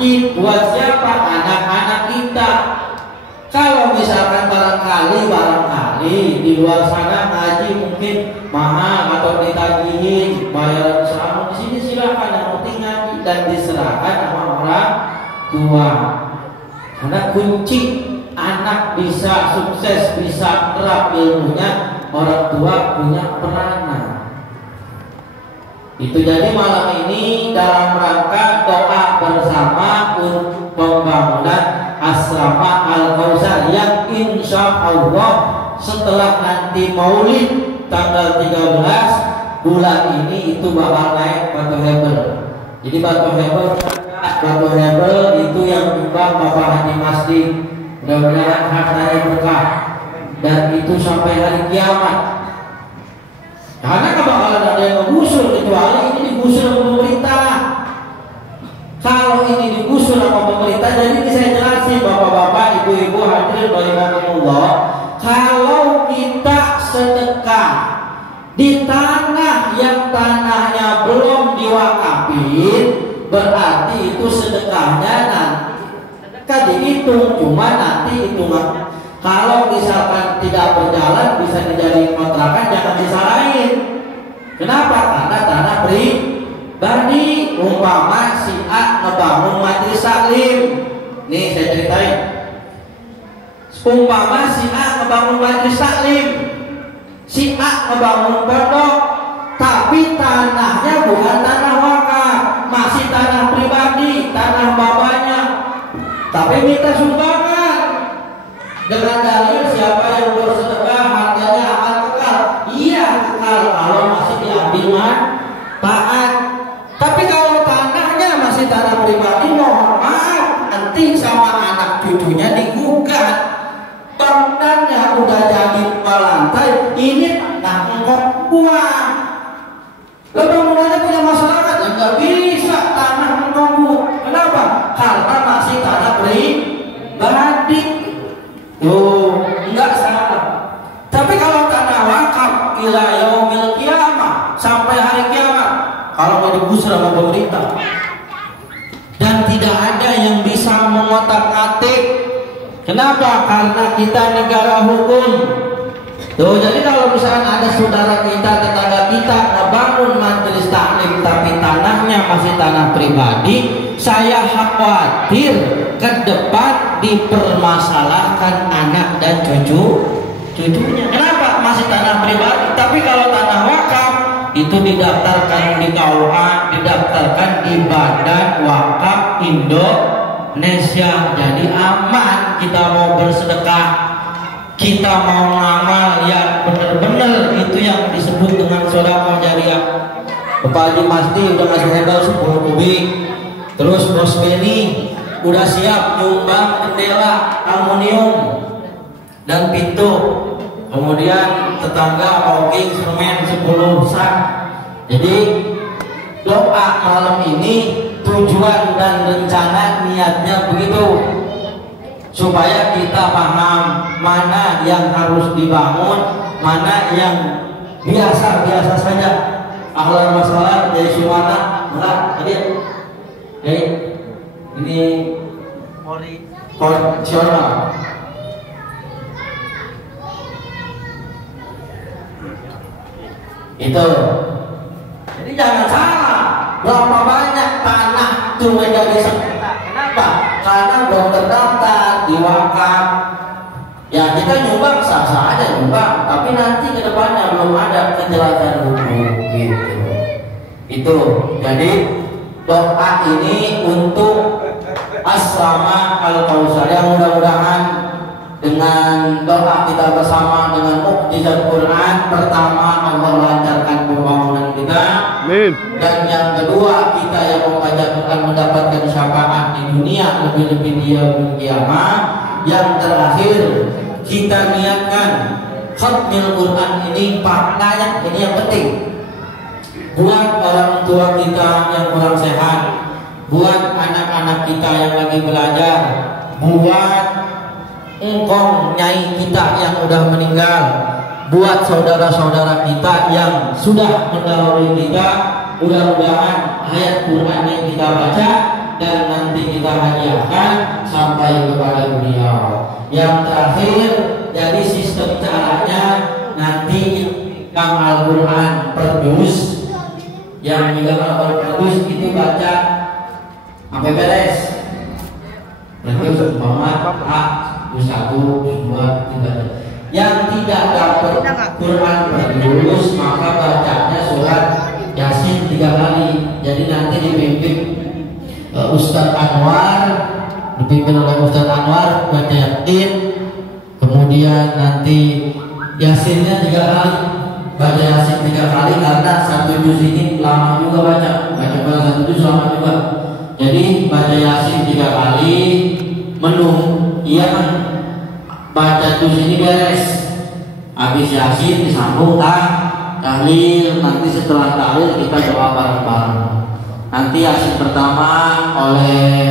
masjid buat siapa? Anak-anak kita. Kalau misalkan barangkali di luar sana ngaji mungkin mahal atau ditagihin bayaran sama, di sini silakan yang penting ngaji dan diserahkan sama orang tua. Karena kunci anak bisa sukses, bisa terap ilmunya, orang tua punya peranan. Itu jadi malam ini dalam rangka doa bersama untuk pembangunan asrama Al-Kautsar yang insya Allah setelah nanti Maulid tanggal 13 bulan ini itu bakal naik batu hebel. Jadi batu hebel itu yang nyumbang Bapak Haji Masdi. Mudah-mudahan hartanya berkah dan itu sampai hari kiamat. Karena bakalan ada yang menggusur, kecuali ini digusur sama pemerintah. Kalau ini digusur sama pemerintah, jadi ini saya jelasin bapak-bapak, ibu-ibu hadirin rahimakumullah. Kalau kita sedekah di tanah yang tanahnya belum diwakafin, berarti itu sedekahnya nanti dihitung, cuma nanti hitungan. Kalau misalkan tidak berjalan bisa dijadikan kontrakan, jangan disalahin. Kenapa? Karena tanah pribadi. Umpama si A ngebangun majelis taklim. Nih saya ceritain. Umpama si A ngebangun majelis taklim, si A ngebangun pondok, tapi tanahnya bukan tanah wakaf, masih tanah pribadi, tanah bapaknya. Tapi minta sumbangan dengan dalil siapa yang bersedekah hartanya akan kekal. Iya kekal kalau masih diambil manfaat. Tapi kalau tanahnya masih tanah pribadi, mohon maaf, nanti sama anak cucunya digugat. Bangunannya udah jadi 2 lantai, ini tanah engkau buang. Lo bangunannya punya masyarakat yang nggak bisa tanah engkau. Kenapa? Karena masih tanah pribadi. Oh, enggak salah. Tapi kalau tanah wakaf ila yaumil qiyamah, sampai hari kiamat, kalau mau digusur sama pemerintah dan tidak ada yang bisa mengotak-atik. Kenapa? Karena kita negara hukum. Tuh, jadi kalau misalnya ada saudara kita, tetangga kita ngebangun majelis taklim tapi tanahnya masih tanah pribadi, saya khawatir ke depan dipermasalahkan anak dan cucunya. Kenapa? Masih tanah pribadi. Tapi kalau tanah wakaf itu didaftarkan di KUA, didaftarkan di Badan Wakaf Indonesia. Jadi aman. Kita mau bersedekah, kita mau ngamal yang benar-benar itu yang disebut dengan sedekah jariah. Bapak Haji Masdi udah ngasih hebel 10 kubik. Terus Bos Beni udah siap nyumbang jendela aluminium dan pintu. Kemudian tetangga packing semen 10 sak. Jadi doa malam ini tujuan dan rencana niatnya begitu, supaya kita paham mana yang harus dibangun, mana yang biasa-biasa saja. Ahlan masalah dari Sumana, tadi ini konvensional. Itu. Jadi jangan salah. Berapa banyak tanah itu menjadi sengketa? Kenapa? Karena belum terdaftar di wakaf. Ya kita nyumbang sah-sah aja nyumbang, tapi nanti kedepannya belum ada kejelasan hukum gitu. Itu. Jadi doa ini untuk asrama Al-Kautsar yang mudah-mudahan dengan doa kita bersama dengan mukjizat Quran, pertama Allah lancarkan pembangunan kita. Amin. Dan yang kedua kita yang akan mendapatkan syafaat di dunia, lebih-lebih di yaumil qiyamah. Yang terakhir kita niatkan khatmil Quran ini paknanya, ini yang penting buat orang tua kita yang kurang sehat, buat anak-anak kita yang lagi belajar, buat engkong nyai kita yang udah meninggal, buat saudara-saudara kita yang sudah mendahului kita. Mudah-mudahan ayat Quran yang kita baca dan nanti kita hadiahkan sampai kepada beliau. Yang terakhir, jadi sistem caranya nanti Kang Al-Quran Perdus yang juga Al-Quran Perdus itu baca sampai beres. Berarti umpama A, 1, 2, 3. Yang tidak dapat Quran Perdus maka bacanya surat Yasin 3 kali. Jadi nanti dipimpin Ustadz Anwar, dipimpin oleh Ustadz Anwar baca Yasin, kemudian nanti Yasinnya 3 kali, baca Yasin 3 kali karena satu juz ini lama juga baca pada satu juz lama juga. Jadi baca Yasin 3 kali, baca juz ini beres, habis Yasin disambung tahlil. Nanti setelah tahlil kita doa bareng-bareng. Nanti Yasin pertama oleh